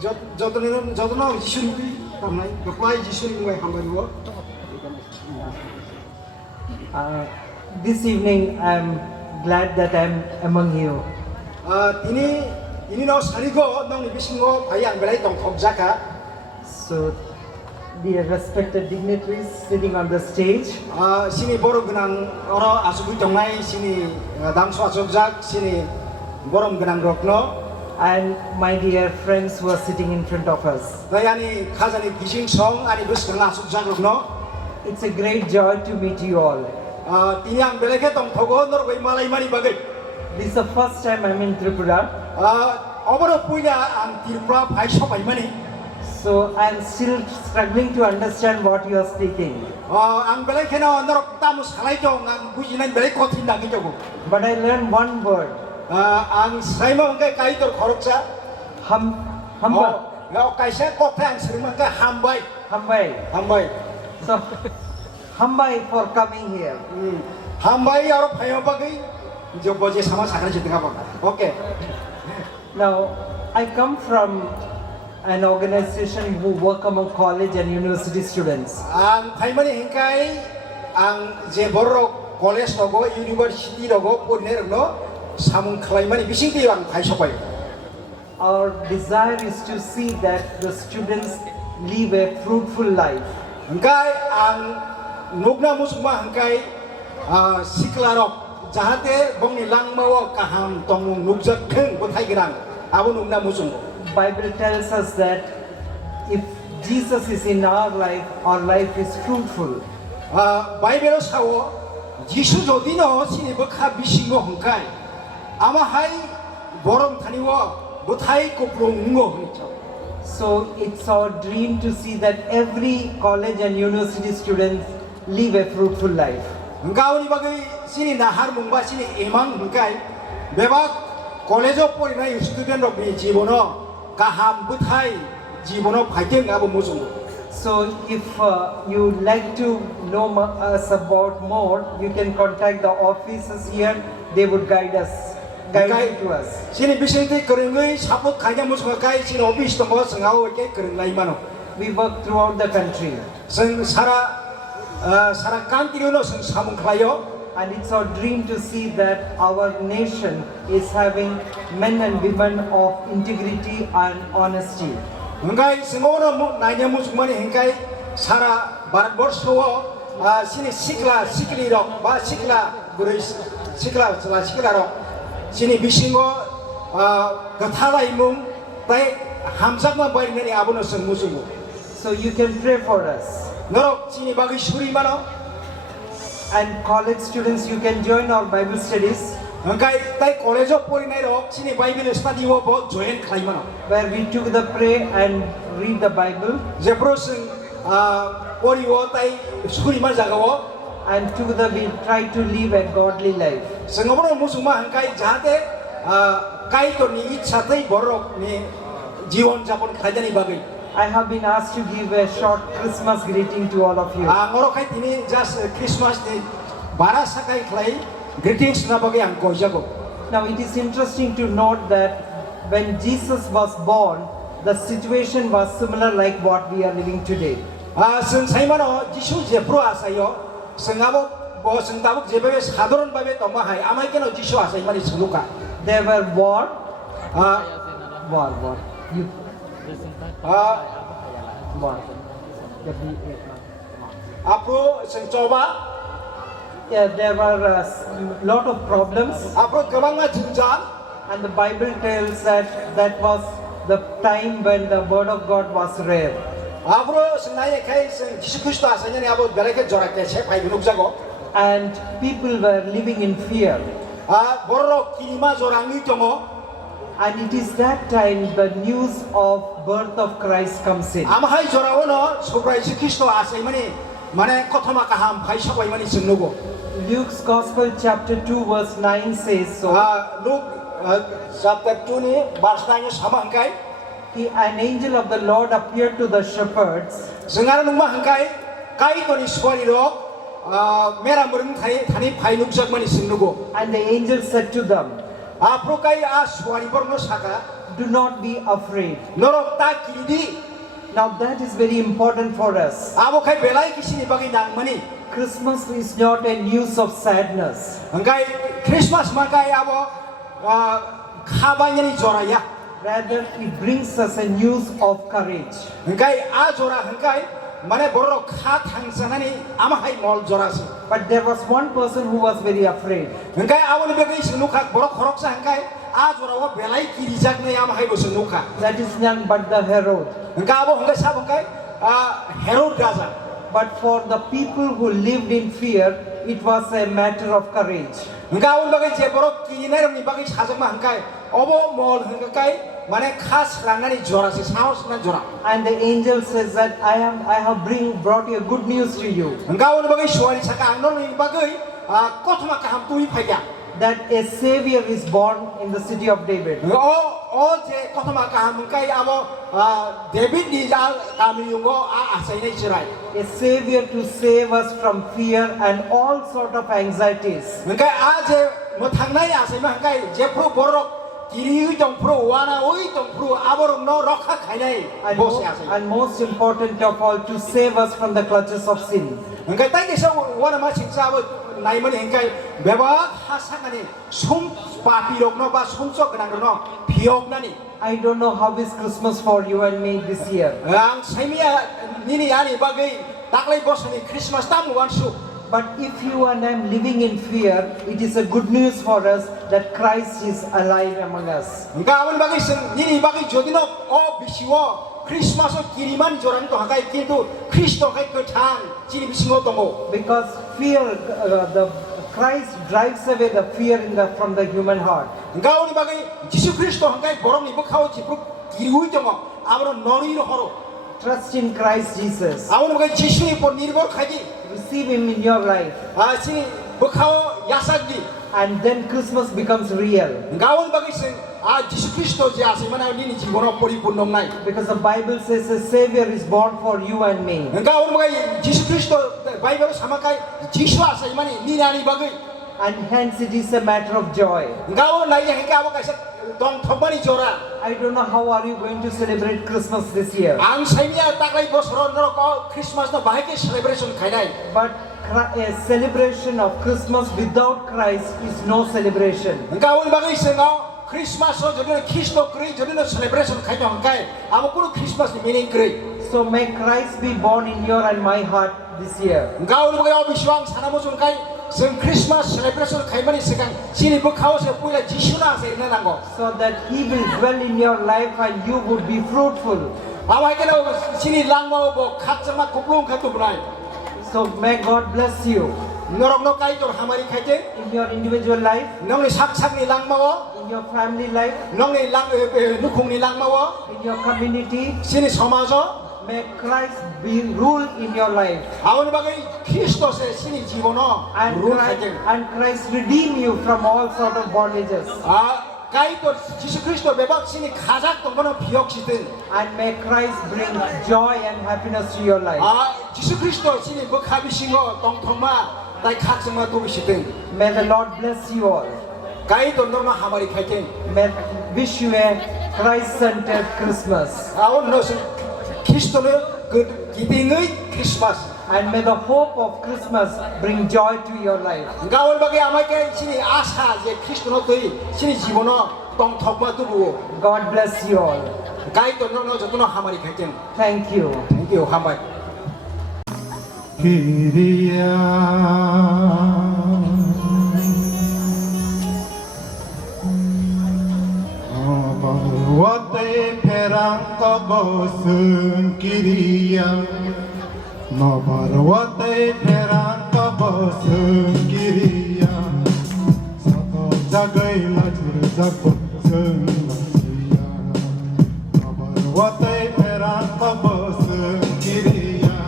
저도 지수님이 담나이 그파이 지수님과 한번 This evening, I'm glad that I'm among you. ini no sarigo nong bisingo bayang belai tong thokjaka. So, dear respected dignitaries sitting on the stage, sini borom genang oro asubi tongnai sini dangso asokjak sini borom genang rokno. and my dear friends who are sitting in front of us. Dayani khazani gising song ani bus genang asokjak rokno. It's a great joy to meet you all. Tini ang belai tong thogo nor bai malai mani bagai. This is the first time I'm in Tripura. Oboro puya ang Tripura bhai sobai mani. So I'm still struggling to understand what you are speaking. Ang belai kena nor tamus halai jong ang bujinan belai kotin dagi jogo. But I learned one word. Ang saimo angkai kai tor khoroksa. Hamba. Ngau kaisa kokte ang sirima ka hambai. Hambai. So, hambai for coming here. Hambai aro phayo bagai. Jo boje sama sakana jitinga ba. Okay. Now, I come from an organization who work among college and university students. Ang phaimani hingkai ang je borok college rogo university rogo purne no samung khlaimani bisingti ang phai sopai. Our desire is to see that the students live a fruitful life. Hingkai ang nugna musuma hingkai siklarok jahate bongni langmawo kaham tongmung nugjak kheng bothai girang abo nugna musung. Bible tells us that if Jesus is in our life is fruitful. Bible sawo Jisu jodi no sini bokha bisingo hingkai ama hai borom thaniwo bothai koprong ngo. So it's our dream to see that every college and university students live a fruitful life. Gauni bagai sini nahar mungba sini emang hingkai beba college of porinai student of jibono kaham bothai jibono phaiteng abo musung. So if you like to know us about more, you can contact the offices here. They would guide you to us. Sini bisingti kerengei sapot kaya musung kai sini office tonggo sengau ke kerenglai mano. We work throughout the country. Seng sara country no seng samung klayo. And it's our dream to see that our nation is having men and women of integrity and honesty. Hingkai sengono nanya musumani hingkai sara Bharatborso sini sikli rok ba sikla guris sikla rok sini bisingo gathalai mung tai hamjakma barinani abono seng musumu. So you can pray for us. Norok sini bagi suri mano. And college students, you can join our Bible studies. Hingkai tai college of porinai rok sini Bible study wo bo join khai mano. Where we took the pray and read the Bible. Jepro seng pori wo tai suri ma jaga wo. And together we try to live a godly life. Sengono musuma hingkai jahate kai to ni ichha tai borok ni jiwon japon khaijani bagai. I have been asked to give a short Christmas greeting to all of you. Ngoro kai tini just Christmas ni bara sakai khlai greetings na bagai ang kojago. Now it is interesting to note that when Jesus was born, the situation was similar like what we are living today. Seng saimano Jisu jepro asayo sengabo bo sengtabuk jebebe sadharon babe tomahai amai keno Jisu asai mani suluka. There were war. You. War. Apro seng coba. Yeah, there were a lot of problems. Apro kemanga junjal. And the Bible tells that was the time when the word of God was rare. Apro senaya kai seng Jisu Kristo asanya ni abo belake jorakte che pai gunuk jago. And people were living in fear. Borok kilima jorangi tongo. And it is that time the news of birth of Christ comes in. Amahai jorawono sobrai Jisu Kristo asai mani mane kothama kaham phai sabai mani sengnugo. Luke's Gospel chapter 2 verse 9 says so. Luke chapter 2 ni verse 9 sama hangkai. An angel of the Lord appeared to the shepherds. Sengar nungma hangkai kai to ni swari rok mera murung thani phai nukjak mani sengnugo. And the angel said to them, Apro kai swari borno saka. do not be afraid. Norok ta kiridi. Now that is very important for us. Abo kai belai kisini bagi nang mani. Christmas is not a news of sadness. Angkai Christmas makai abo khabanya ni joraya. Rather, it brings us a news of courage. Angkai a jora angkai mane borok kha thangsanani amahai mol jorasi. But there was one person who was very afraid. Angkai abo ni bagi senukha borok khorok sa angkai a jora wa belai kirijak ni amahai bo senukha. That is none but the Herod. Angkai abo angkai sab angkai Herod raja. But for the people who lived in fear, it was a matter of courage. Angkai abo bagi je borok kirinai ni bagi sajak ma angkai abo mol angkai mane khas rangani jorasi saos na jora. And the angel says that I have brought you good news to you. Angkai abo bagi suari saka angno ni bagi kothma kaham tui phaya. That a savior is born in the city of David. O je kothma kaham angkai abo David ni ja kami yungo asai nei chirai. A savior to save us from fear and all sort of anxieties. Angkai a je mothangnai asai ma angkai je pro borok kiri tong pro wana oi tong pro aborong no rokha khainai bose asai. And most important of all, to save us from the clutches of sin. Angkai tai ni sa wana ma singsa abo nai mani angkai beba hasangani sum papi rok no ba sumsok ganang no phiok nani. I don't know how is Christmas for you and me this year. Ang saimia nini yani bagai taklai bosani Christmas tamu wansu. But if you and I am living in fear, it is a good news for us that Christ is alive among us. Gawan bagai sen nini bagai jodino o bisiwo Christmas o kiriman joran to hakai kintu Kristo kai kethang chiri bisingo tongo. Because fear, the Christ drives away the fear from the human heart. Gawan bagai Jisu Kristo hakai borong ni bukhaw chipru kiriui tongo amro nori ro horo. Trust in Christ Jesus. Awan bagai Jisu ni por nirbor khaji. Receive Him in your life. Sini bukhaw yasagi. And then Christmas becomes real. Gawan bagai sen Jisu Kristo je asai mana nini jibono poripurno nai. Because the Bible says a Savior is born for you and me. Gawan bagai Jisu Kristo Bible samakai Jisu asai mani nini bagai. And hence it is a matter of joy. Gawan lai yang abo kaisa tong thobani jora. I don't know how are you going to celebrate Christmas this year. Ang saimia taklai bosron no ko Christmas no bahai celebration khainai. But a celebration of Christmas without Christ is no celebration. Gawan bagai sengo Christmas so jodino Kristo kri jodino celebration khaino hangkai abo kuno Christmas ni meaning kri. So may Christ be born in your and my heart this year. Gawan bagai biswang sanamo sungkai sing Christmas celebration khaimani sekang sini bukhaw se puila Jisu na se na nango. So that He will dwell in your life and you would be fruitful. Awai kena sini langmo bo khatjama kuplung khatu bunai. So may God bless you Norok no kai tor hamari khaite in your individual life, nong ni sak sak ni langmo in your family life, nong ni lang nukhung ni langmo in your community. sini samajo May Christ be rule in your life. awan bagai Kristo se sini jibono And rule Christ, khaite and Christ redeem you from all sort of bondages. kai tor Jisu Kristo bebak sini khajak tongbono phiok sitin And may Christ bring joy and happiness to your life. Jisu Kristo sini bukha bisingo tong thongma tai khajma tu sitin May the Lord bless you all. kai tor norma hamari khaite May wish you a Christ-centered Christmas. awan no Kristo le kitingai Christmas. And may the hope of Christmas bring joy to your life. Gawan bagai amai kai sini asa je Kristo no tui sini jibono tong thokma tu bu God bless you all. kai to no jotono hamari khaiten. Thank you. Thank you hamai. Kyria Wate perang kabosun Kyria Nobar wate perang kabosun Kyria Sato jagai lajur jagosun Lasia Nobar wate perang kabosun Kyria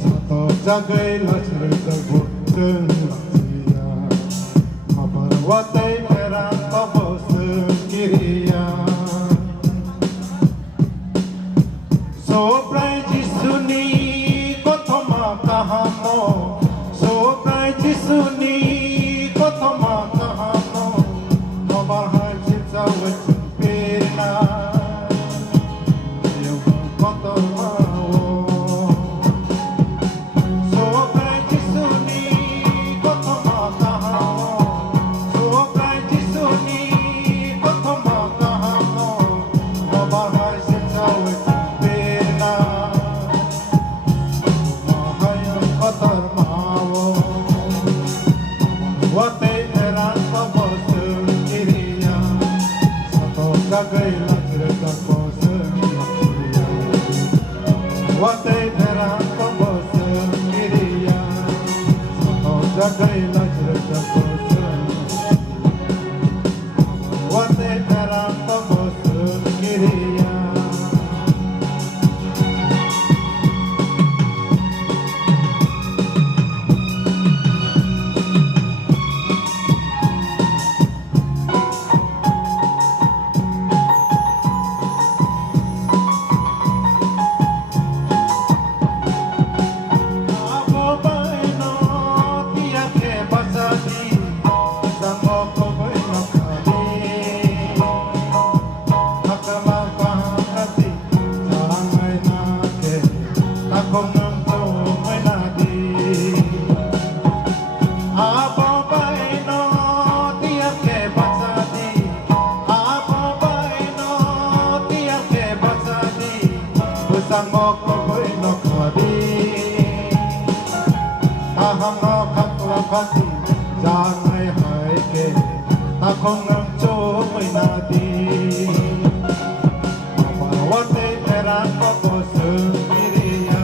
Sato jagai lajur jagosun Lasia Nobar wate perang kabosun Kyria Soprai Jisuni kothoma kahamo Soprai Jisuni kothoma kahamo Nobar hajit zawat pirna watai terang keboseng kiriya soto jagai lajur keboseng watai terang keboseng kiriya Hati jangan hai ke ta không ngam cho mai na di wate tera ko se miriya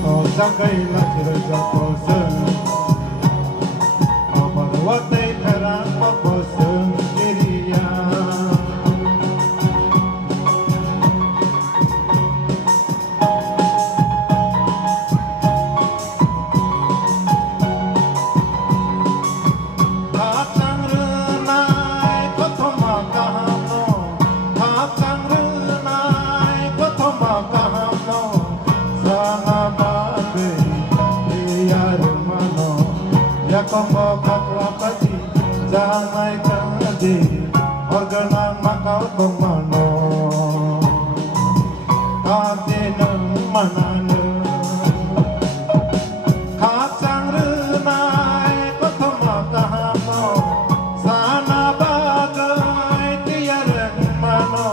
to jagai la chir ja ko se wate tera ko se miriya Kombo kaklapati janai kadi organan makau komano katene manane kacang renai kotoma kahano sana bagai tiareng mano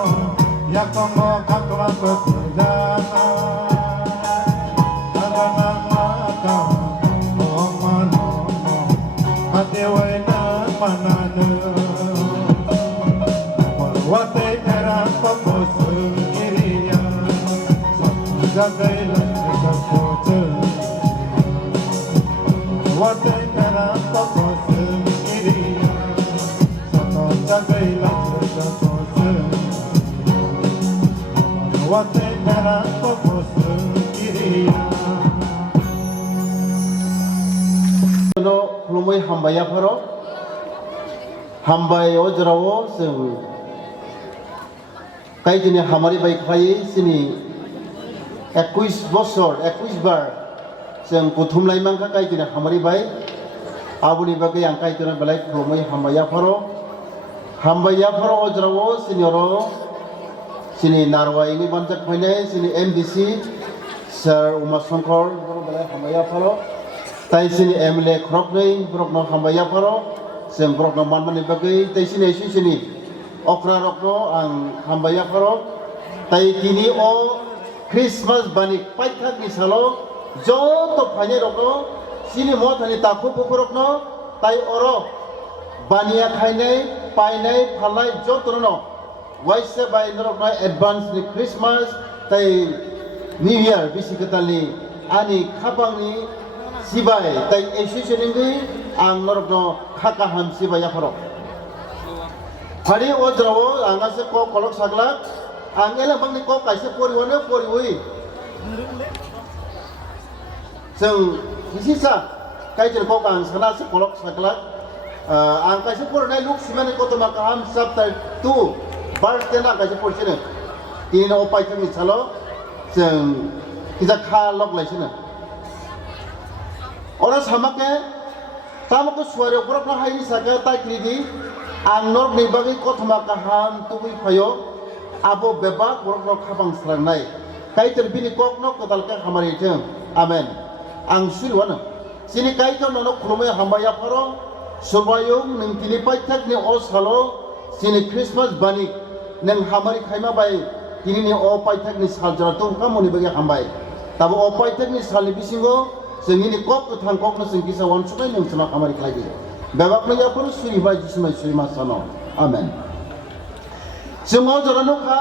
ya kombo kaklapati janai organan makau Dewana manana wate terang pemoseng kiriya jagai laksa wate terang pemoseng kiriya jagai laksa wate terang pemoseng kiriya खुलुमबाय हामबायाफोराव हामबायाव जेराव जों कायदिनि हामारि बायखायै सिनि 21 बছर 21 बार जों बुथुमलायमांखा कायदिनि हामारि bye आबुनि बागै आं कायदिनि बेलाय खुलुमबाय हामबायाफोराव जेराव सिनियर सिनि नारवायनि बानजाक फैनाय सिनि एमडिसि सार उमाशंकर बेलाय हामबायाफोराव ताइसिनि एमएलए ख्रकनै ब्रकनो हामबायाफोराव जों ब्रकनो मानमानि बागै ताइसिनि एसोसिनि अख्रा रकनो आं हामबायाफोराव ताइ दिनि अ क्रिसमास बानिक पाइथाकनि सालो जत फाइनाय रकनो सिनि मथानि ताखु पुखुरकनो ताइ अरो बानिया खायनाय पाइनाय फालनाय जतनो वाइसे बाय नरकनो एडभान्स नि क्रिसमास ताइ निउ इयार बिसिकतालनि आनि खाबांनि सिबाय ताइ एसोसिएशननि आं नरकनो खाका हाम सिबायाफोराव फारि अजराव आंगासे क कलक सागला आं एलाबांनि क काइसे परिवनो परिवै जों हिसिसा काइजों क आं सानासे कलक सागला आं काइसे फरायनाय लुक सिमानि कतमा काहाम चैप्टार 2 भार्स 10 आं काइसे फरायसिनो दिनो अपायथनि सालो जों किजा खा लगलायसिनो Orang sama ke, sama ke suara orang nak hari saja tak kiri, anor ni bagi kau thama kaham tuwi payo, abo bebak orang nak kabang serang nai, kai terbini kau nak ketal ke hamari itu, amen. Ang silwana, sini kai kau nak kurumai hambaya paro, subayung neng kini paytak ni os halo, sini Christmas banik, neng hamari kaima bay, kini ni o paytak ni saljar tu kamu ni bagi hambai, tapi o paytak ni sali bisingo. Sehingga kok tangkok na sengki sa wan sukai nung sama kamari lagi. Bebak na yapur suri ba jismai suri masano. Amen. Semua jalan ka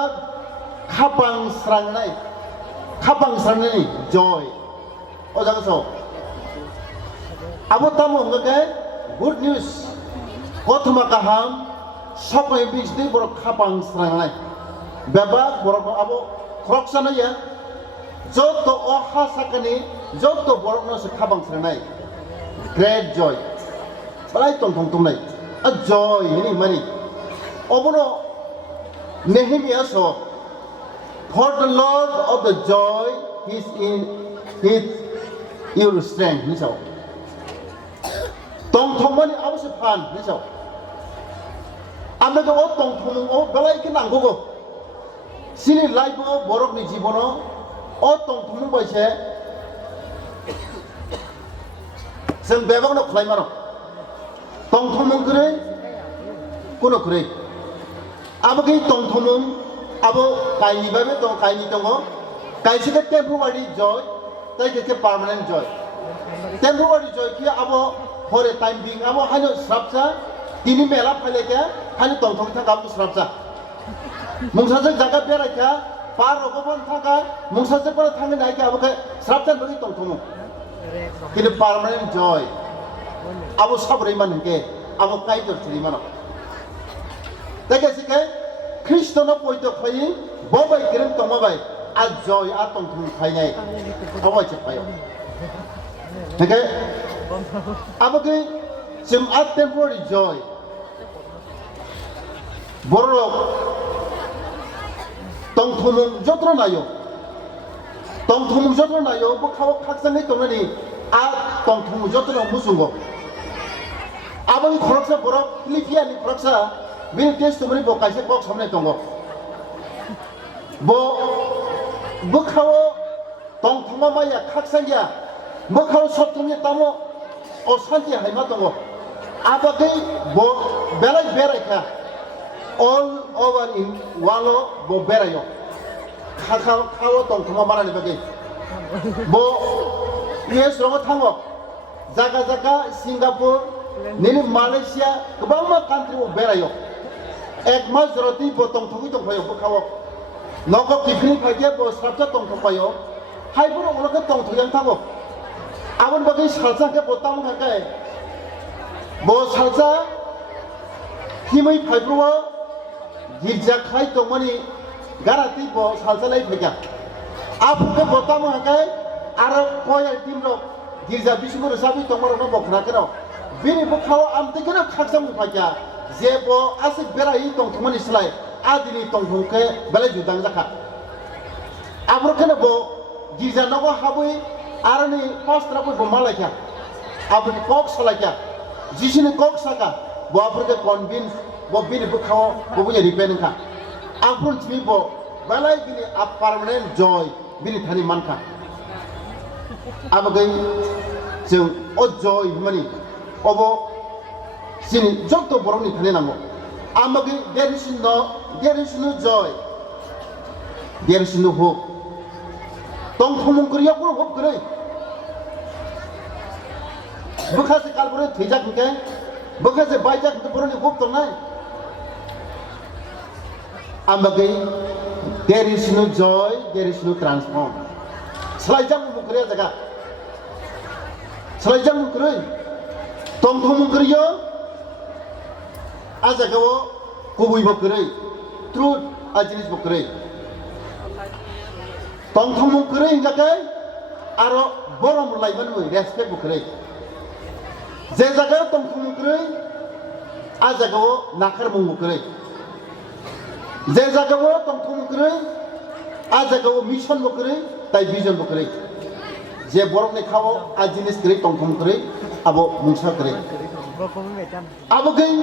kapang serangnai. kapang sarani joy o jaga so abo tamo ngake good news kothma kaham sopai bisdi borok kapang sarani beba borok abo krok sana ya joto o hasakani joto borok no se kapang sarani great joy balai tong tong tong nai a joy ini mani obono Nehemiah so for the Lord of the joy is in his your strength ni so tong tong mani abo se pan ni so amna ko tong tong o balai ke nang go sini life o borok ni jibono o tong tong bai se sem bebang no khlai mano tong tong kre kono kre abo ke tong tong abo kaini babe tong kaini tongo kaisi ke temporary joy tai ke permanent joy temporary joy ki abo for a time being abo hano srapsa tini mela phale ke hano tong tong tha kam srapsa mungsa jang jaga bera ka par rogoban thaka mungsa jang par thang nai ke abo ke srapsa bagi tong tong kini permanent joy abo sabre man ke abo kai jor chiri mano Teka sike Kristo na poito khayi bobai kirim tomabai a joy a tong thung khai nai bobai che phayo Teka abage sim a temporary joy borlo tong thumung jotro nayo bo khaw khaksan nei tonani a tong thumung jotro musungo abage khoroksa borok Philippian ni khoroksa Bin testimony bo kaise box samne tongo bo bukhawo tong thoma maya khaksangya bukhawo soptumye tamo o santi haima tongo abage bo belai beraka all over in walo bo berayo khawo tong thoma mara ni bage bo yes rongo thango jaga Singapore nini Malaysia kebama country bo berayo ek mas joroti bo tong thongi tong phayo bo khawo nogo kifini phage bo srapcha tong thong payo haiburo uloke tong thoyang thago abon bagi salsa ke botam khake bo salsa himai phaibro girja khai tongmani garati bo salsa lai phega apu ke botam khake aro koyal timro girja bismur sabi tongmaro no bokhna keno bini bo khawo amte kena khaksam phagya Zebo asik bela i tong thumani slai adini tong thungke bela judang jaka abro kena bo giza nago habui arani pastra bo malakya abro kok salakya jisini kok saka bo abro ke convince bo bini bo khawo bo punya depend ka abro timi bo bela bini a permanent joy bini thani manka abagai jeng o joy mani obo sini jokto borong ni thane nango amagi there is no joy there is no hope tong thumung kriya ko hope kre bukha se kalbore thijak ke bukha se baijak ke borong ni hope to nai amagi there is no joy there is no transform slaijang mu kriya jaga slaijang mu kre tong thumung kriya Azagawo kubui bokrai truth ajinis bokrai tong thong bokrai jakai aro borom laiban oi respect bokrai je jaga tong thong bokrai azagawo nakar mung bokrai je jagawo tong thong bokrai azagawo mission bokrai tai vision bokrai je borom ne khawo ajinis krai tong thong bokrai abo mungsa krai abo gai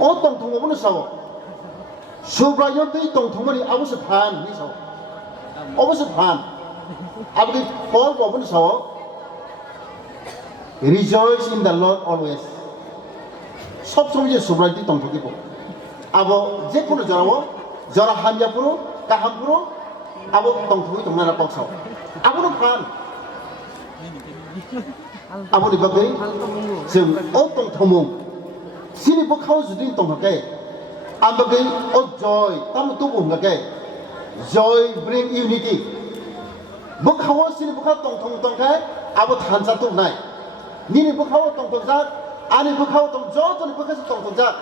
o tong thong mo sawo subrayon tei tong thong mani abo se phan ni sawo abo se phan abo ki Paul bo sawo rejoice in the Lord always sob sob je subray tei tong thong ko abo je kono jarawo jara hamya puro kaham puro abo tong thong na pok sawo abo no phan abo ni bagai se o tong thong sini bo khaw judin tong hakai ambagai o joy tam tu bu hakai joy bring unity bukhawo sini bukha tong thong tong khai abo thansa tu nai nini bukhawo tong tong jak ani bukhawo tong jo to ni bukha tong tong jak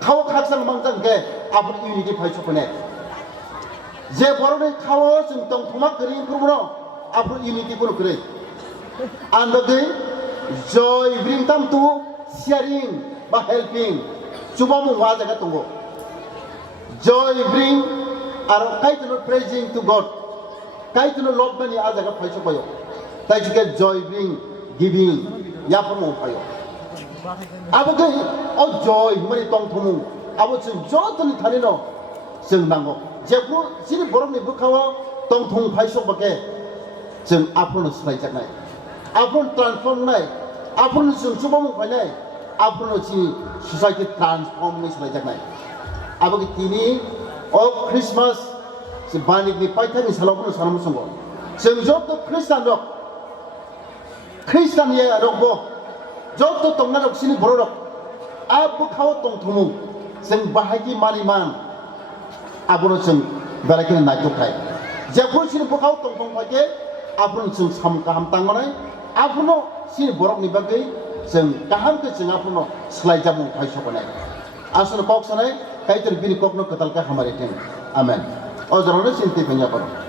khawo khaksang mangjang ke abo unity phai chukone je borone khawo sing tong thoma kri purbo abo unity kono kre andage joy bring tam to sharing ba helping chubamu wa jaga tungo joy bring aro kaitno praising to god kaitno love bani a jaga phai chupayo tai chuke joy bring giving ya pamo phayo abo ge o joy mari tong thomu abo chung jo toni thanino jeng nango jepro sini boromni bukhawa tong thong phai sok bake jeng apron slai jaknai apron transform nai apron jeng chubamu phai nai apron chi society transform ni slai jaknai abo ge tini o christmas si banik ni paithang ni salopno sanam songo jeng job to Christian ye rokbo job to tongna rok sini boro rok abu khaw tong thumu jeng bahagi mani man abono jeng barakini naito khai jepur sini bukhaw tong tong phage abono jeng sam kaham tangmanai abono sini borok ni bagai jeng kaham ke jeng abono slai jamu khai sokonai asal kok sanai kaitor bini kokno ketal ka hamare ten amen ojorone sinti penya paro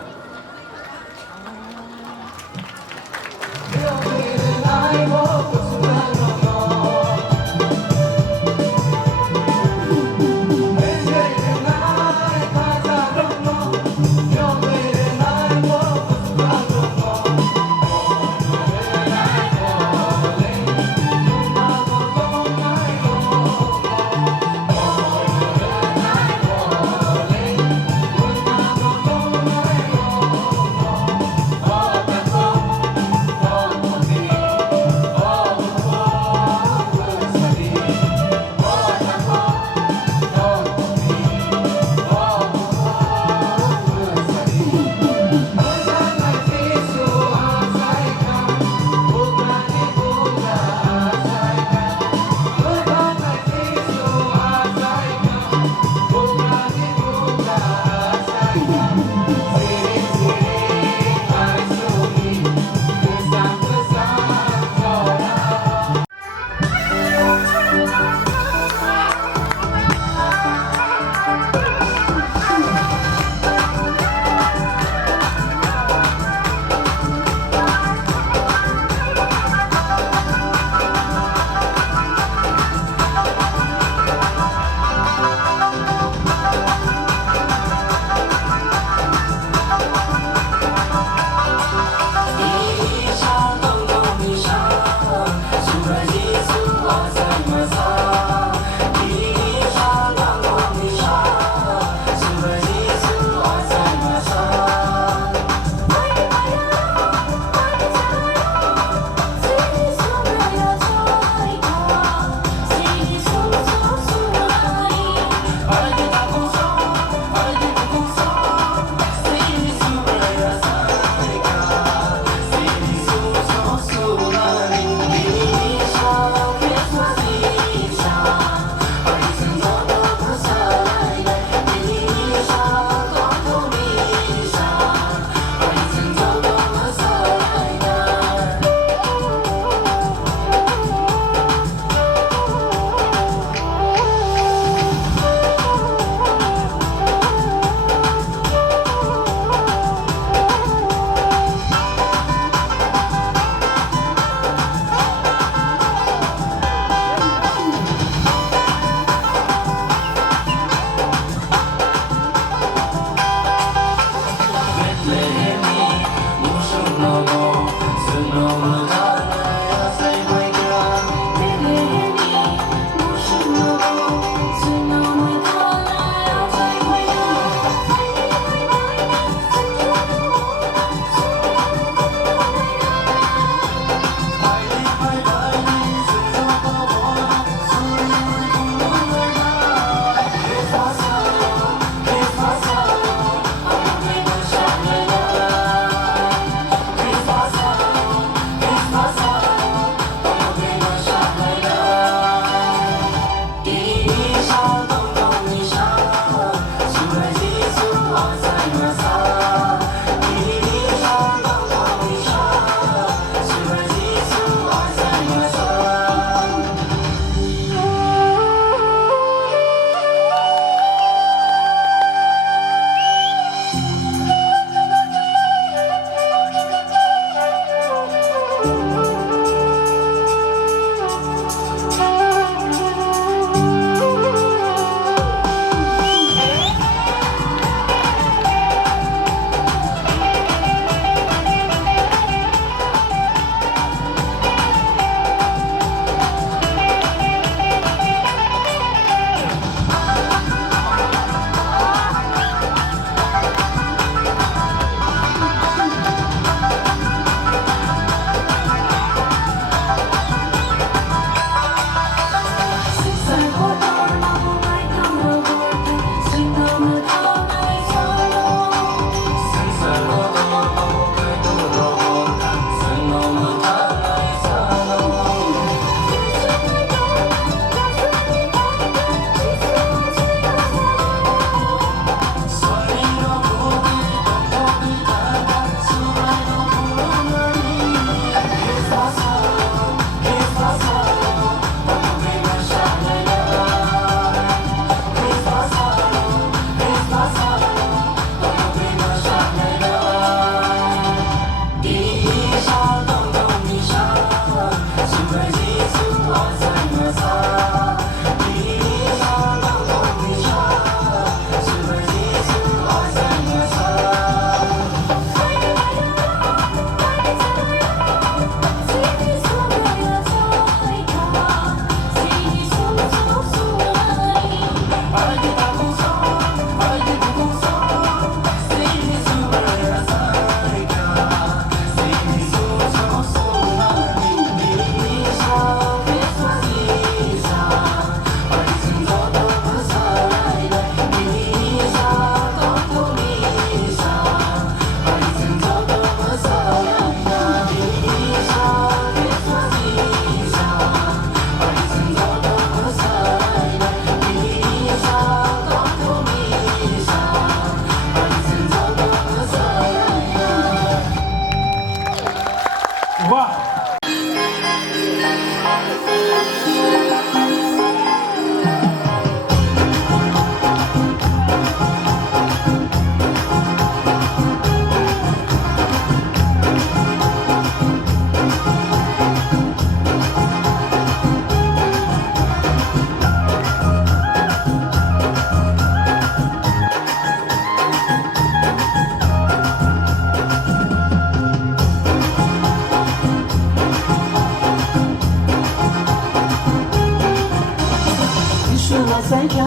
जायगा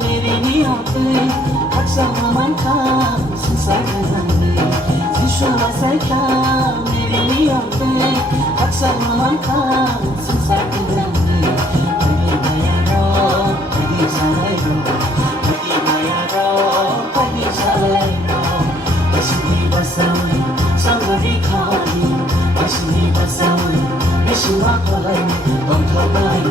मेरे नियते हक्सा मनका संसार नंदे जिशु जायगा मेरे नियते हक्सा मनका संसार नंदे पदी माया रो पदी सालायो पदी माया रो पदी सालायो Asli basawi sangari khali asli basawi Vishwa khalai Bangkabai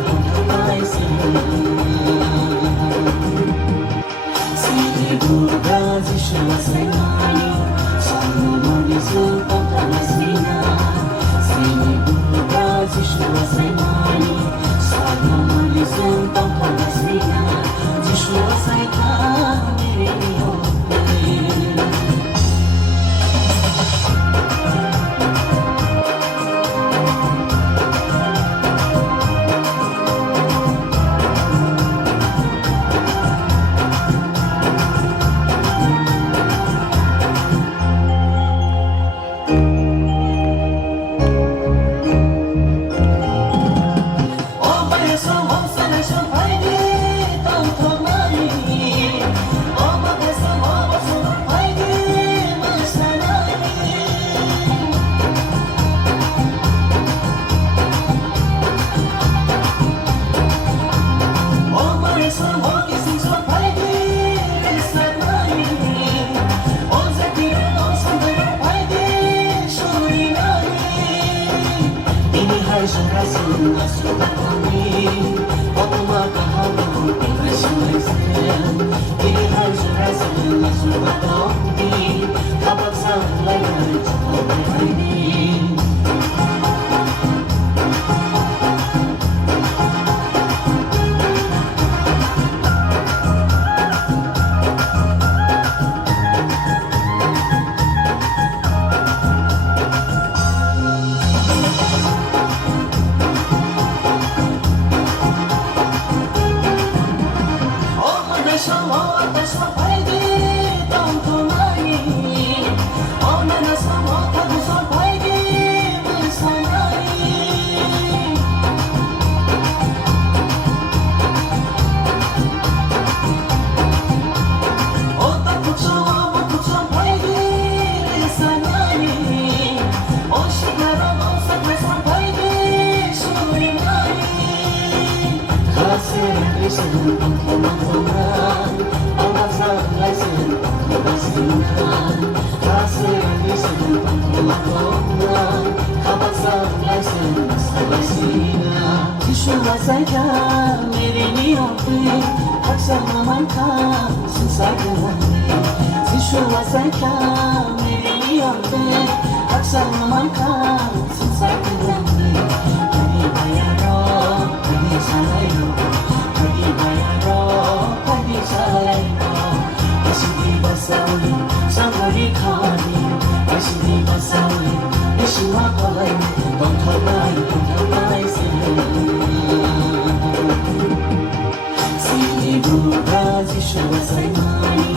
Sidi Durga Jishwa Sainani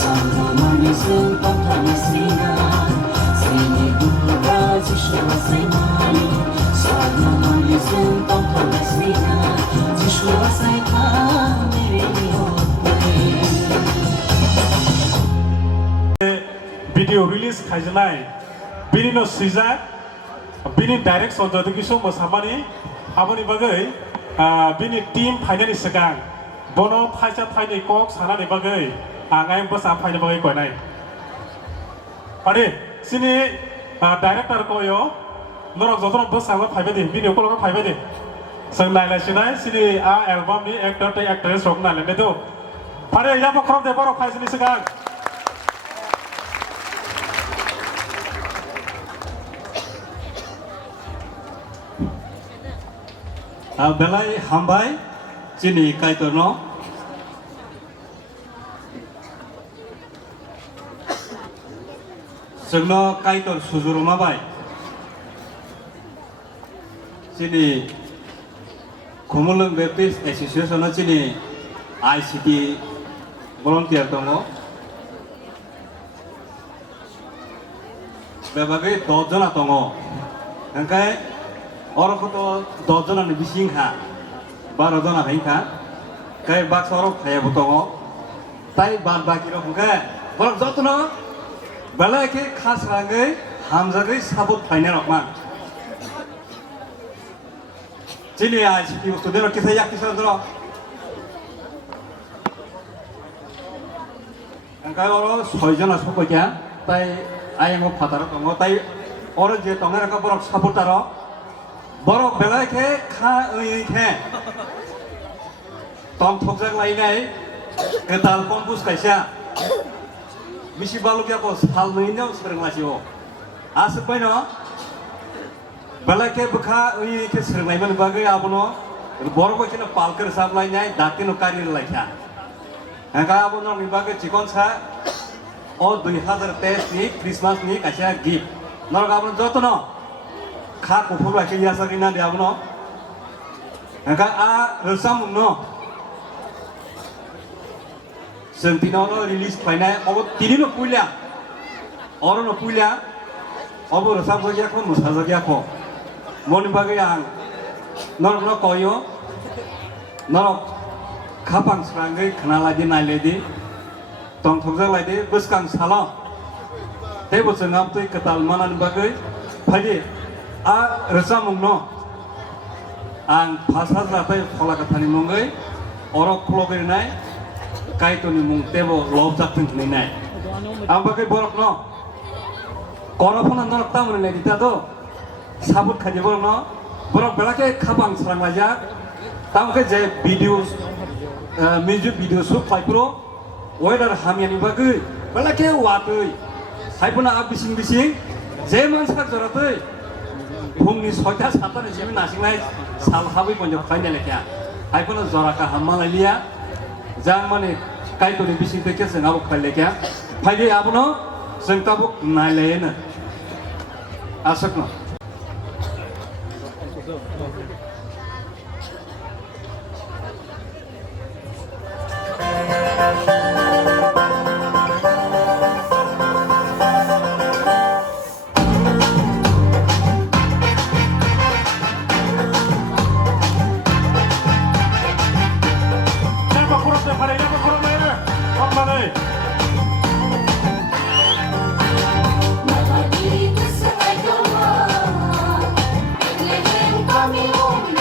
Sanumani Sultana Sina Sidi Durga Jishwa Sainani Sanumani Sultana Sina Jishwa Sainani Video release khajnai bini no sija bini direct sonjodi kisu mosamani aboni bagai bini team phainani segang bono phaisa thaini kok sanani bagai angai bosa phaina bagai koinai pare sini director koyo norok jotron bosa ba phaibade video kolok phaibade sang nailai sinai sini a album ni actor tai actress rok na lende do pare ya bokrok de borok phaisani segang belai hambai chini kaitono sengno kaitor sujuruma bai chini KHUMULWNG Baptist Association chini ICT volunteer tongo bebagai 10 jona tongo engkai Orang itu 10 jona ni bising ha, 12 jona hain ha. kay bak sorok kaya butongo tai ban baki rok ke borok jotno belai ke khas rangai hamjagai sabut phaina rok man chini ai siki student rok kisai yak kisai dro angkai oro 6 jona sokokya tai ayamo phatar tongo tai oro je tonga ka borok sabutaro borok belai ke kha oi ke tong thokjak lainai ketal kompus kaisa misi balukya ko sal nainau serenglasio asuk baino belai ke bkha oi ke serenglai man bagai abono borok ko kina palker sablai nai dakino kari laikha angka abono ni bagai chikon sa o 2023 ni Christmas ni kaisa gift norok abono jotono kha kufur ba ke yasa kina de abono angka a resam no जों दिनावनो release फायनाय अब तिनिनो पुइला अरनो पुइला अब रोसाब जगियाखौ मोसा जगियाखौ मनि बागै आं नरनो कयो नरक खापां स्रांगै खनालादि नायलेदि तंग थगजा लायदि बसकां साला तेबो जोंहा तै कताल मानानि बागै फायदि आ रोसामुंनो आं फासा जाथाय फला कथानि मुङै अरक खलगैनाय kaitoni mung tebo lobjak tengninai ambagai borok no korofona norok tamune ne dita do sabut khaje borok no borok belake khabang sarang laja tamke je videos music video shoot paipro weather hamiani bagai belake watui haipuna abising bising je mansa joratui phungni 6ta 7ta ni jemi nasingnai sal habai ponjo khaine lekya haipuna joraka hammalalia jang mane kaitoni bising teke जों abok khailekya phaide abono जों tabuk naileyena asakno Kami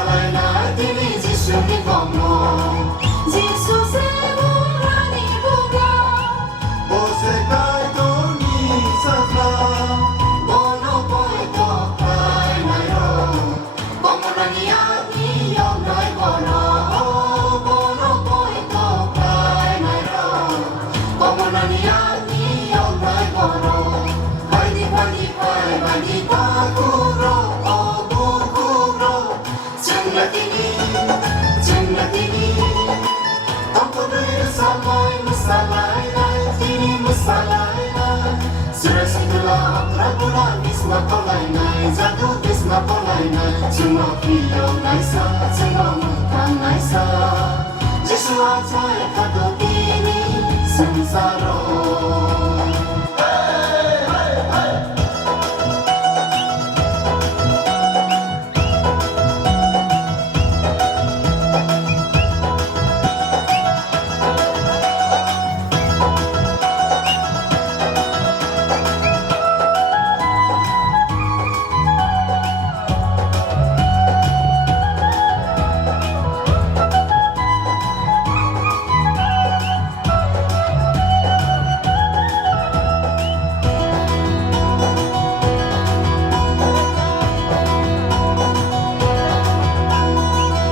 salailah dini Jisu ni komo Jisu semurani bunga Bose kai doni sazla Bono boy to kai nai ro Komo nani ani yom nai bono Bono boy to kai nai ro Komo nani ani yom nai bono Hadi hadi pai hadi takuro oh bukuro Jannatini Jannatini Tanpa duit samai musalai nai Tini musalai nai Surah segala Prabuna bisma polai nai Jadu bisma polai nai Cuma video nai sa Cuma mukan nai sa Jisu acai kado tini Samsaro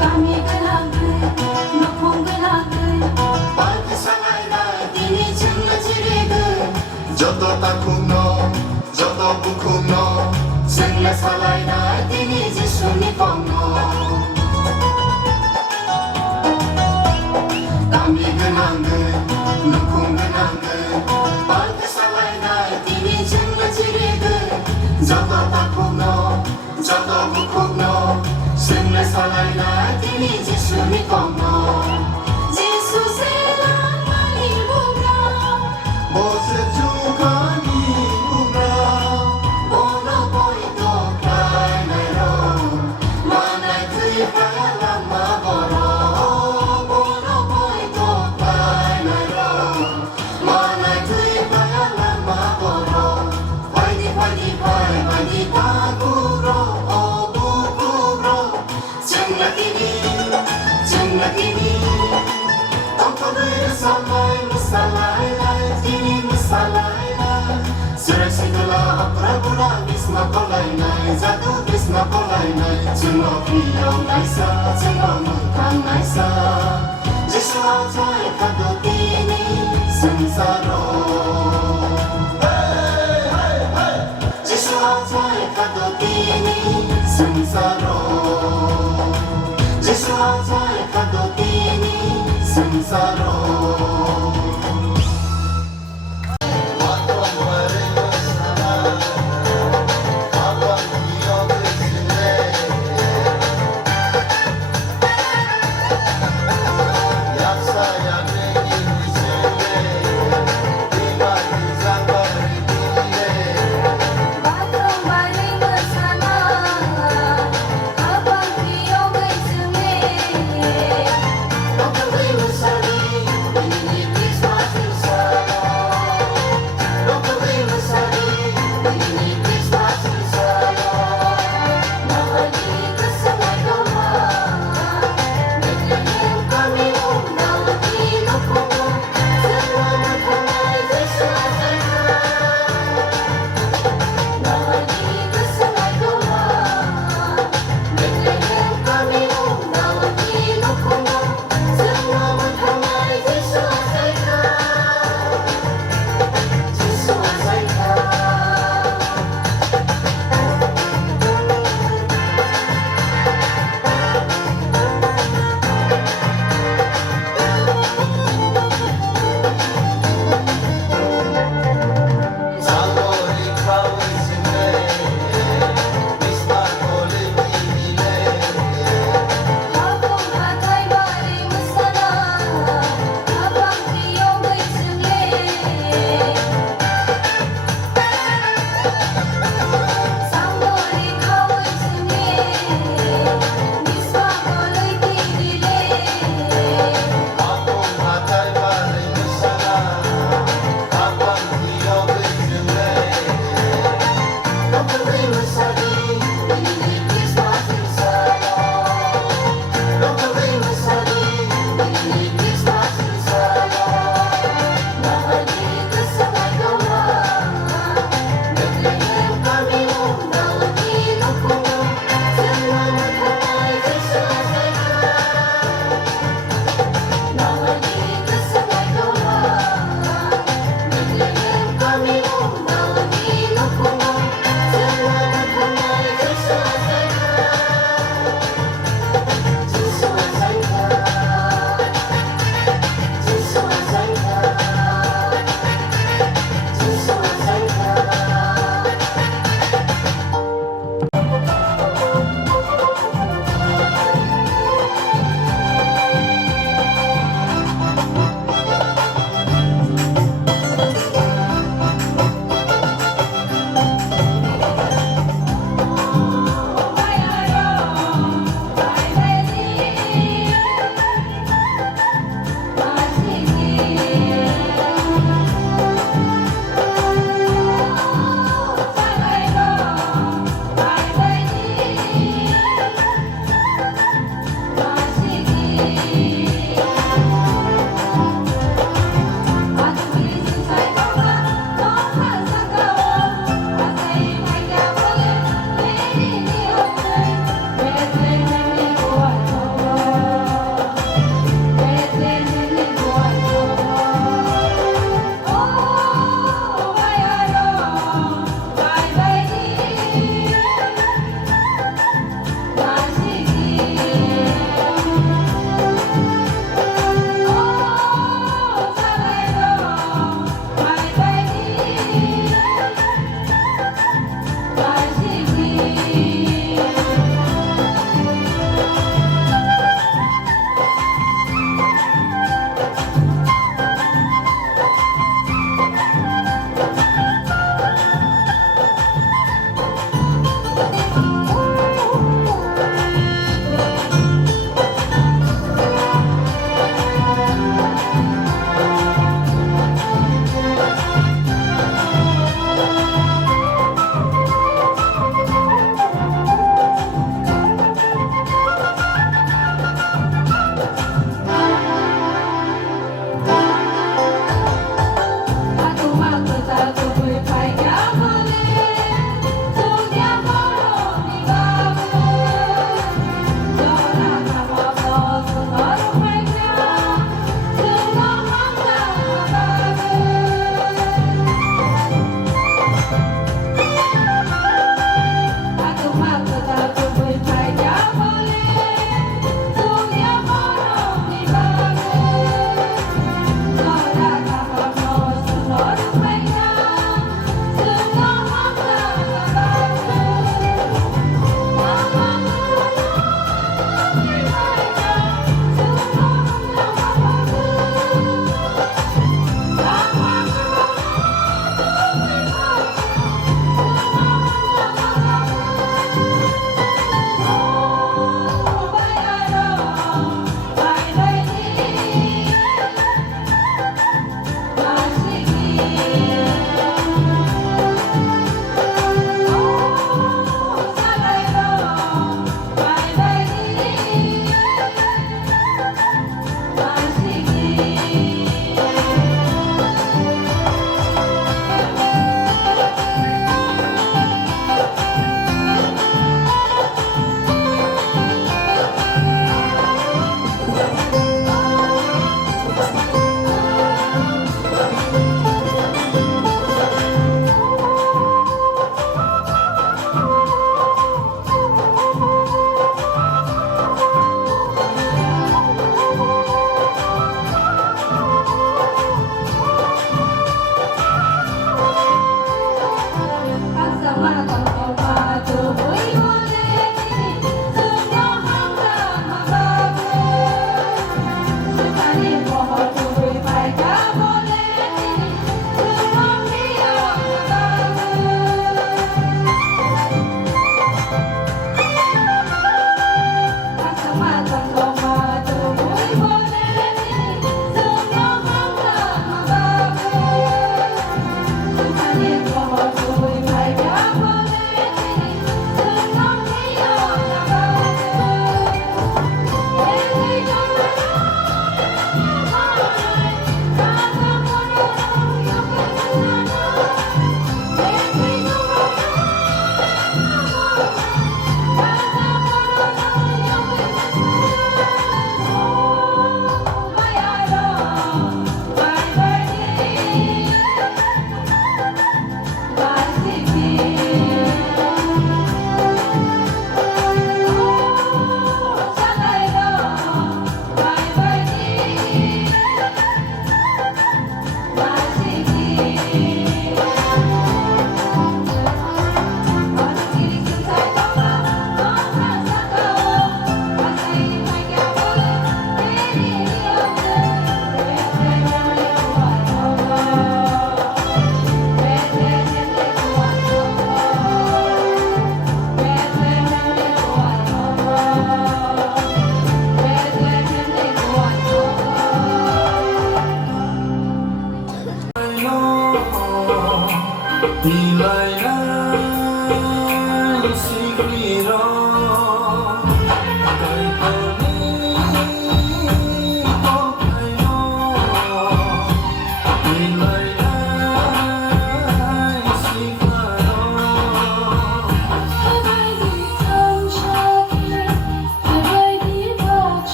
Kami gelagay, lupong gelagay Pagka salay nai Tini jannat jirigay Joto takung no Joto bukung no Sengla salay nai Tini Jisu ni komo Kami genanggay Lukung genanggay Pagka salay nai Tini jannat jirigay Joto takung no Joto bukung no Sengla salay nai Tini Jisu ni komo Jisu selang malibunga Bose chukani bunga Bono boy to kai nai ro Manai tui kaya lama boro Bono boy to kai nai ro Manai tui kaya lama boro Hadi hadi pai hadi takuro oh bukuro Jannatini Jannatini Tanpa duit samai musalai nai Tini musalai nai Surah segala Prabuna bisma polai nai Jadu bisma polai nai Cuma video nai sa Cuma mukan nai sa Jisu acai kado tini Samsaro Jisu acai kado tini Samsaro Jisu acai kado tini Samsaro Batong baling bersama Abang Pio Gaiseme Bakal gue musali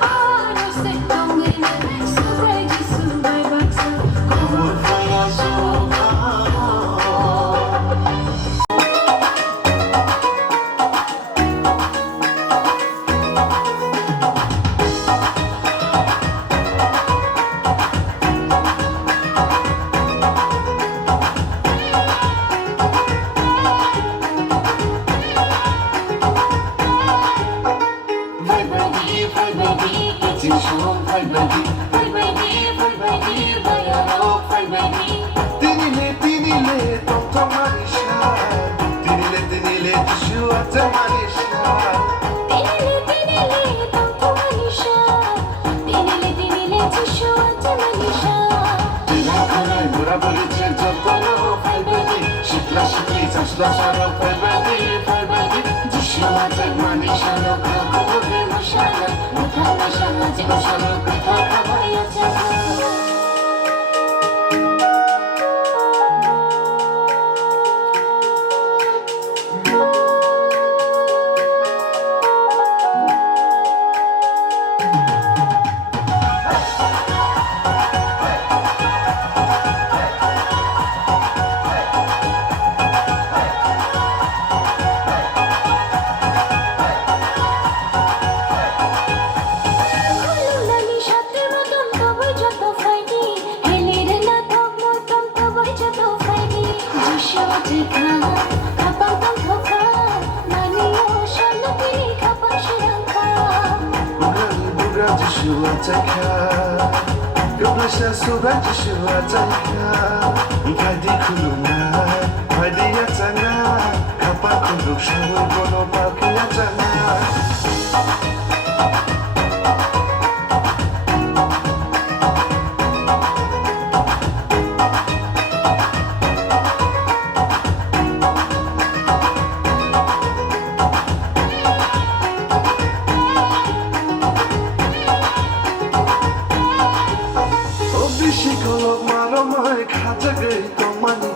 Ah dinile tonton manisha dinile tishu ate manisha Tinili tangko manisha Tinili tishu ate manisha dinakare mura boliche jotano faibedi shikla shikli chasla sharo faibedi Tishu ate manisha no kako be mashana Mukha mashana jimashana kuta kabaya jana tishu ateka Yoblasha suba tishu ateka Fadi kulunga Fadi yatanga Kapa kuluk shawu bono paki yatanga Shikolog maromai khata gai tomani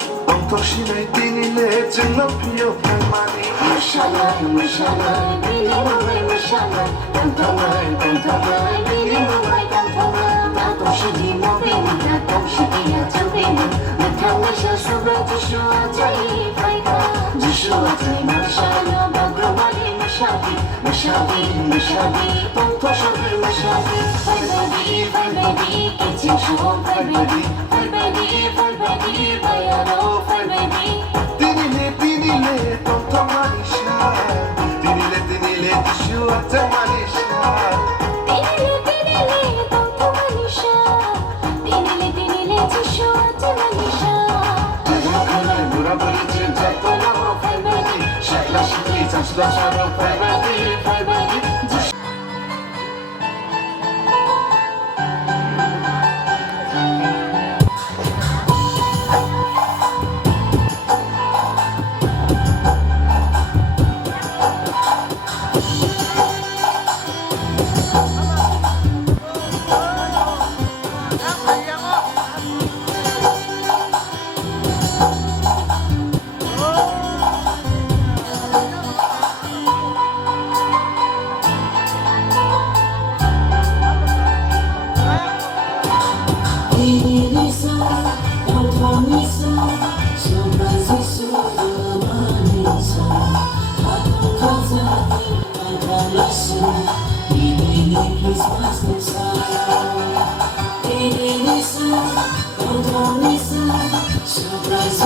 Toshine dinile jinno piyo mani Mashallah, mashallah, bini mawai mashallah Tantamai, tantamai, bini mawai tantamai Tato shidi mo bini, tato shidi ya chan bini Matang nasha suba jishu atai faika Jishu atai mashallah, bagro mali mashali Tonto shabi mashali Fai baby, kitchen show Fai baby, bayaro Fai baby dinile tonton manisha dinile tishu ate manisha Tinili tangko manisha Tinili tishu ate manisha dinakare mura boliche jotano faibedi shikla shikli chasla sharo faibedi Surprise,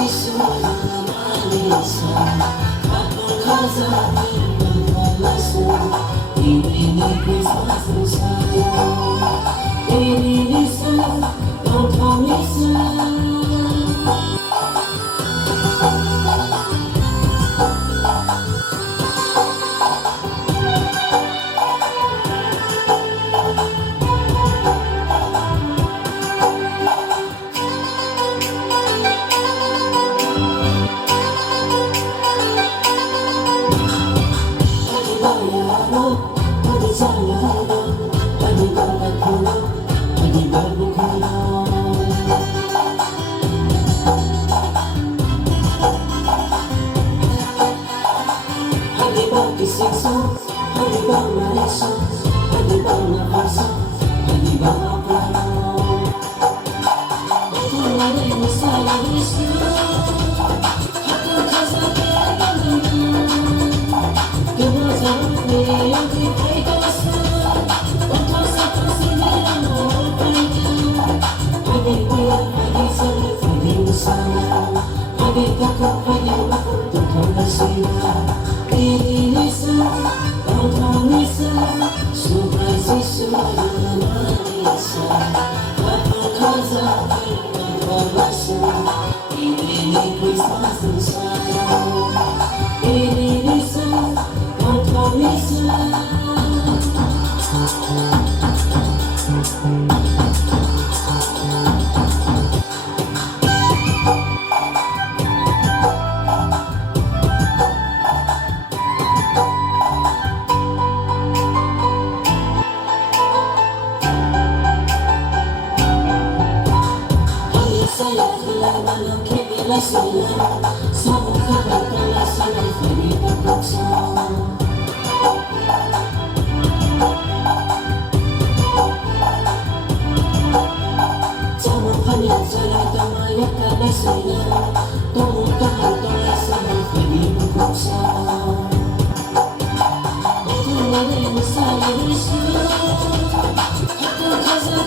Christmas inside. Ini Lisa, Tante Lisa. Saya hilang dalam kebila silam. Sama kabar telah silai beri berpaksa. Jangan hanya saya damai karena silam. Tolong tahan telah silai beri berpaksa. Itu yang saya risau. Aku kasih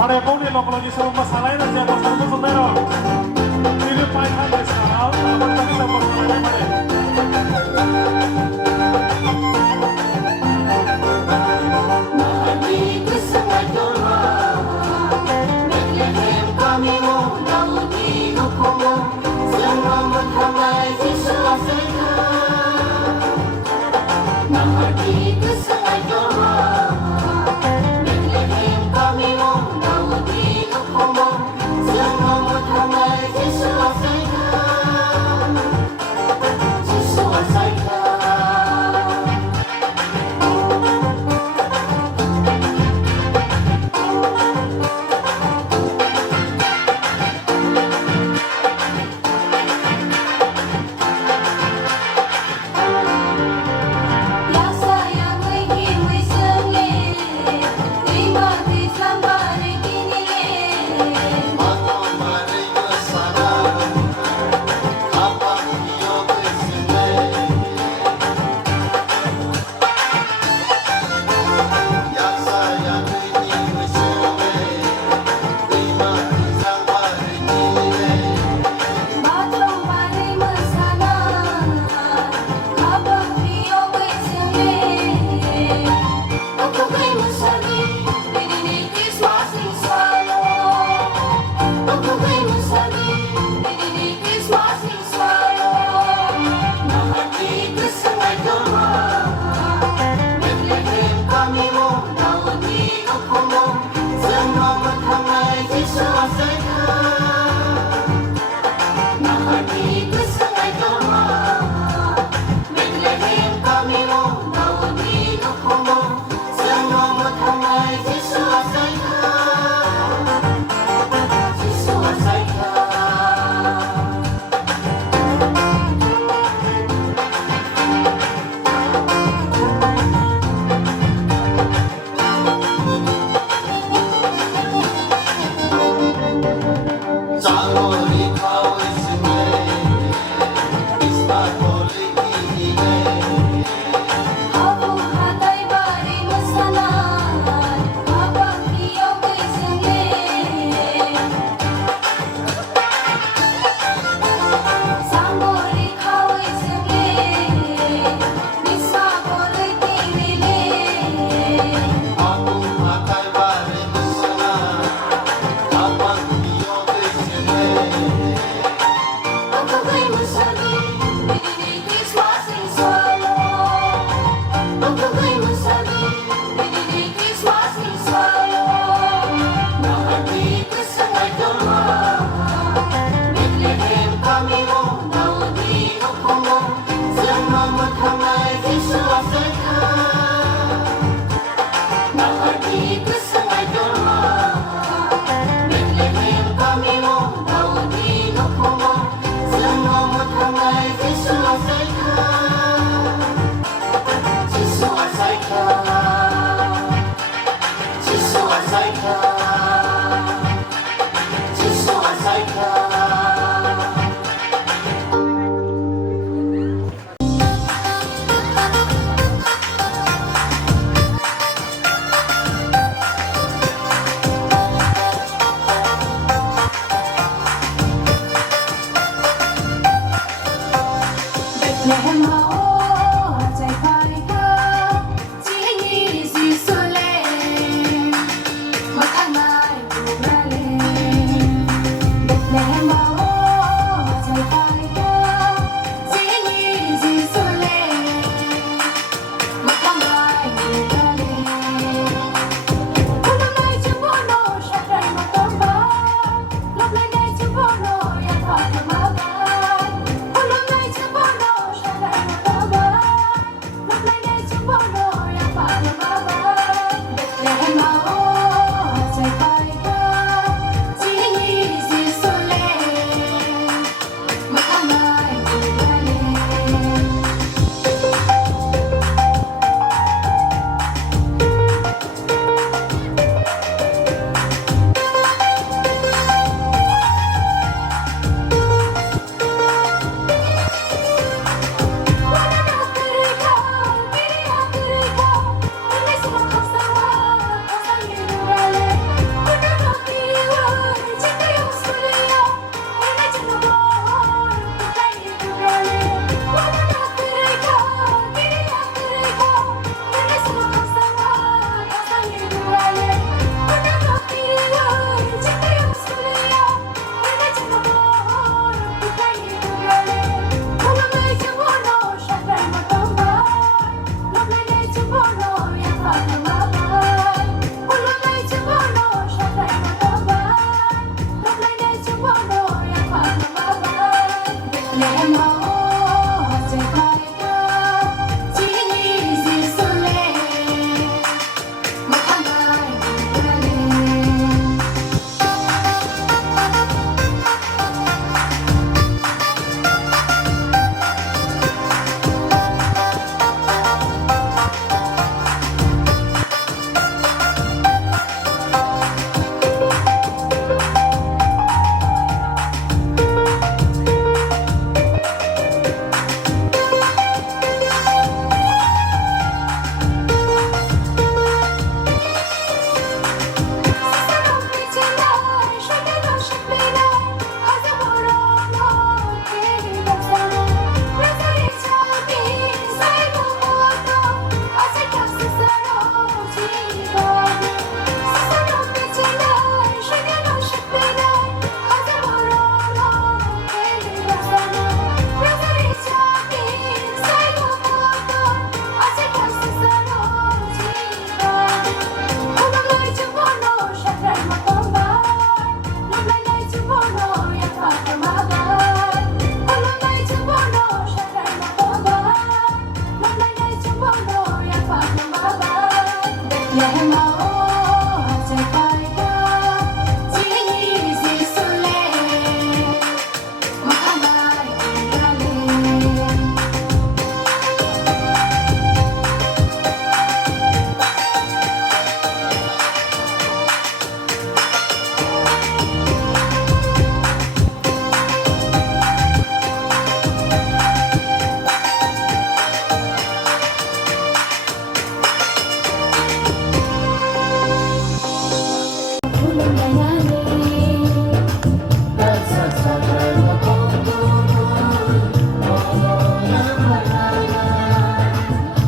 Pada pun di lokal lagi seluruh masalah ini siapa satu sendiri. Ini payah di sana, apa tadi saya masalah pada. Semua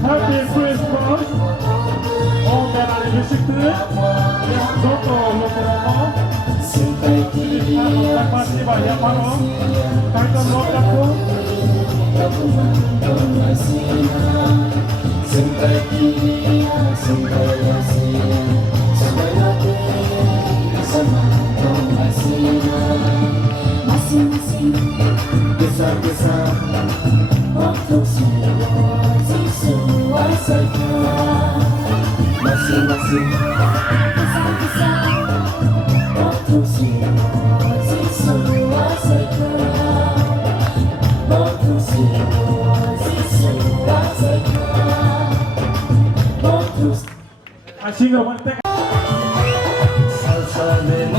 Happy Christmas. Oh, merry Christmas. Soto, Lokomo. Terima kasih banyak, Pak Om. Kaitan Lokaku. Masing-masing besar-besar untuk semua disuasaikan. Masing-masing besar-besar untuk semua disuasaikan. Untuk semua disuasaikan. Untuk Asyik romantik. Salsa de